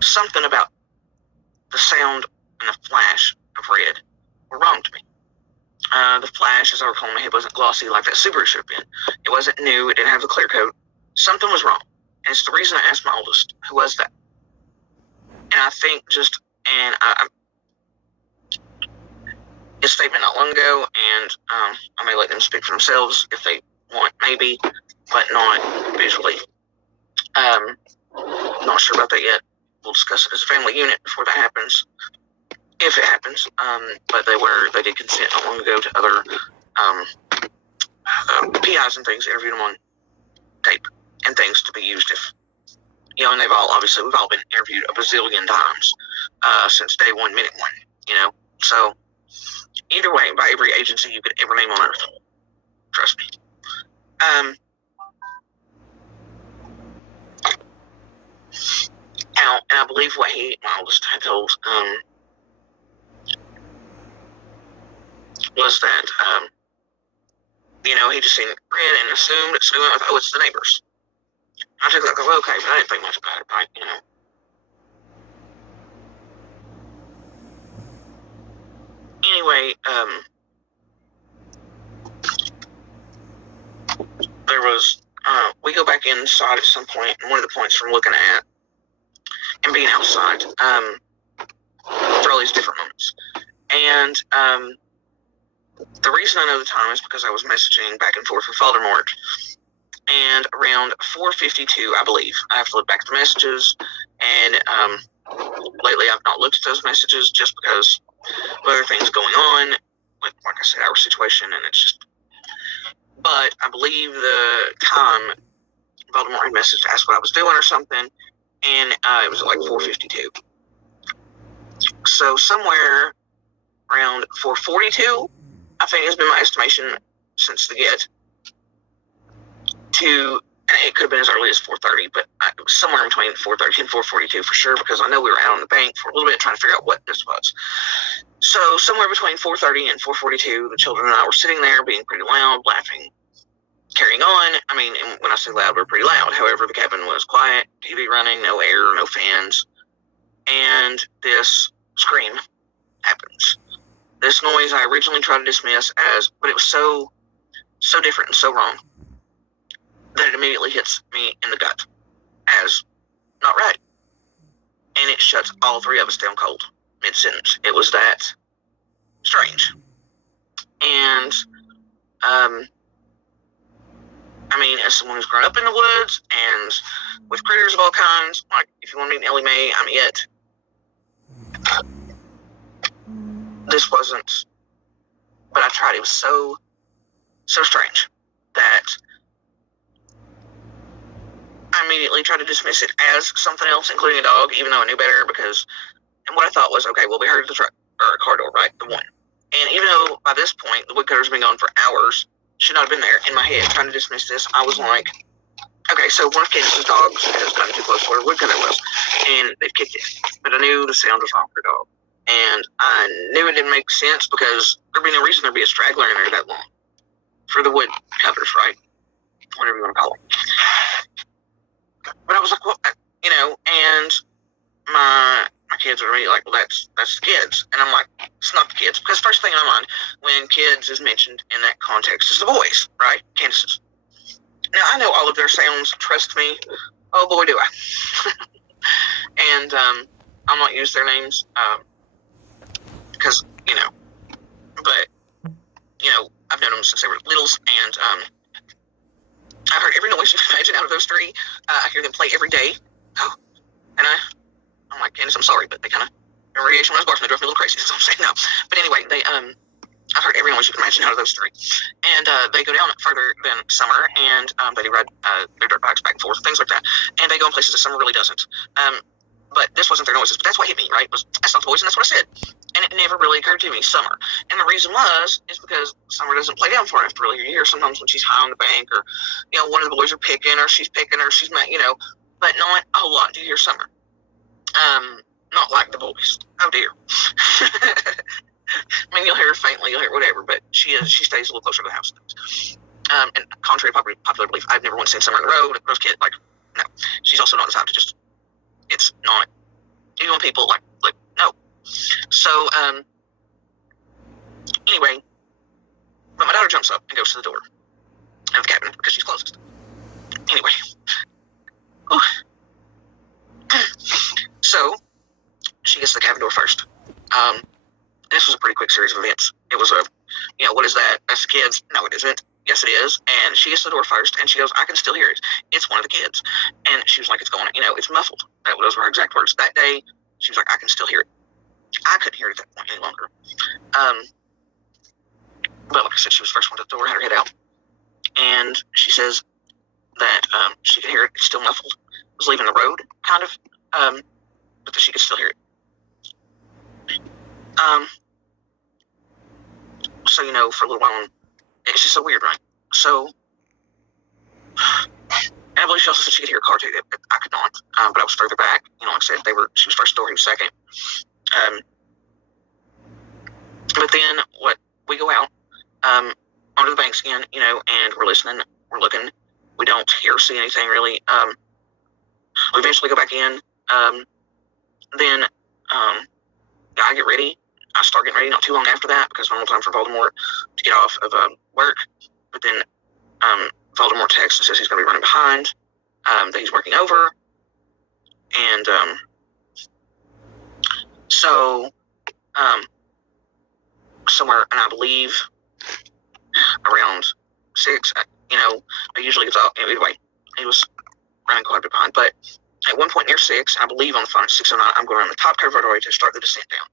something about the sound and the flash of red were wrong to me. The flash, as I recall in my head, wasn't glossy like that Subaru should have been. It wasn't new. It didn't have the clear coat. Something was wrong. And it's the reason I asked my oldest, who was that? And I think his statement not long ago, and I may let them speak for themselves if they want, maybe, but not visually. Not sure about that yet. We'll discuss it as a family unit before that happens, if it happens. But they did consent not long ago to other PIs and things, interviewed them on tape and things to be used if, and we've all been interviewed a bazillion times since day one, minute one, So either way, by every agency you could ever name on earth. Trust me. And I believe what my oldest had told was that, he just seen red and assumed, so he went with, it's the neighbors. I took that, okay, but I didn't think much about it, right, Anyway, there was, we go back inside at some point, and one of the points from looking at and being outside, for all these different moments. And the reason I know the time is because I was messaging back and forth with Voldemort, and around 4:52, I believe, I have to look back at the messages, and lately I've not looked at those messages just because of other things going on, like I said, our situation, and it's just, but I believe the time Voldemort had messaged to ask what I was doing or something, and it was like 4:52. So somewhere around 4:42, I think has been my estimation since the get to, and it could have been as early as 4:30, but it was somewhere between 4:30 and 4:42 for sure, because I know we were out on the bank for a little bit trying to figure out what this was. So somewhere between 4:30 and 4:42, the children and I were sitting there being pretty loud, laughing, carrying on. I mean, and when I say loud, we're pretty loud. However, the cabin was quiet, TV running, no air, no fans, and this scream happens. This noise I originally tried to dismiss but it was so different and so wrong that it immediately hits me in the gut as not right. And it shuts all three of us down cold mid-sentence. It was that strange. And, as someone who's grown up in the woods and with critters of all kinds, like, if you want to meet Ellie Mae, I'm it. This wasn't, but I tried. It was so strange that I immediately tried to dismiss it as something else, including a dog, even though I knew better, and what I thought was, okay, well, we heard the car door, right? The one. And even though by this point, the woodcutter's been gone for hours, should not have been there. In my head, trying to dismiss this, I was like, okay, so one of Candace's dogs has gotten too close to where the woodcutter was, and they've kicked it. But I knew the sound was wrong for a dog. And I knew it didn't make sense because there'd be no reason there'd be a straggler in there that long for the woodcutters, right? Whatever you want to call them. But I was like, well, and my kids were immediately like, well, that's the kids. And I'm like, it's not the kids. Because first thing in my mind when kids is mentioned in that context is the boys, right? Candace's. Now, I know all of their sounds. Trust me. Oh, boy, do I. And I'll not use their names because, but, I've known them since they were littles, and I've heard every noise you can imagine out of those three. I hear them play every day. Oh, and I'm like, Candace, I'm sorry, but they kind of, radiation when I was barking, they drove me a little crazy, so I'm saying no. But anyway, I've heard every noise you can imagine out of those three. And they go down further than Summer, and they ride their dirt bikes back and forth, things like that. And they go in places that Summer really doesn't. But this wasn't their noises. But that's what hit me, right? That's not the voice, and that's what I said. And it never really occurred to me, Summer. And the reason is because Summer doesn't play down far enough to really hear. Sometimes when she's high on the bank, or, one of the boys are picking, or she's picking, or she's, but not a whole lot do you hear Summer. Not like the boys. Oh, dear. I mean, you'll hear her faintly, you'll hear whatever, but she stays a little closer to the house. And contrary to popular belief, I've never once seen Summer in the road, a gross kid, no. she's also not the type to just, it's not, even when people like, no. So, anyway, but my daughter jumps up and goes to the door of the cabin because she's closest. Anyway. So, she gets to the cabin door first. This was a pretty quick series of events. It was what is that? That's the kids. No, it isn't. Yes, it is. And she gets to the door first, and she goes, I can still hear it. It's one of the kids. And she was like, it's going, it's muffled. Those were her exact words. That day, she was like, I can still hear it. I couldn't hear it at that point any longer. But like I said, she was the first one to the door, had her head out. And she says that she could hear it. It's still muffled. It was leaving the road, kind of. But that she could still hear it. So, for a little while, it's just so weird, right? So, and I believe she also said she could hear a car too. I could not, but I was further back. Like I said, she was first door, he was second. But then we go out onto the banks again, and we're listening, we're looking. We don't hear or see anything really. We eventually go back in. Then I get ready. I start getting ready not too long after that because normal time for Voldemort to get off of work. But then Voldemort texts and says he's going to be running behind, that he's working over. And so somewhere, and I believe around 6, I usually gets out. Anyway, he was running quite a bit behind. But at one point near 6, I believe on the phone at 6:09, I'm going around the top cover of the doorway to start the descent down.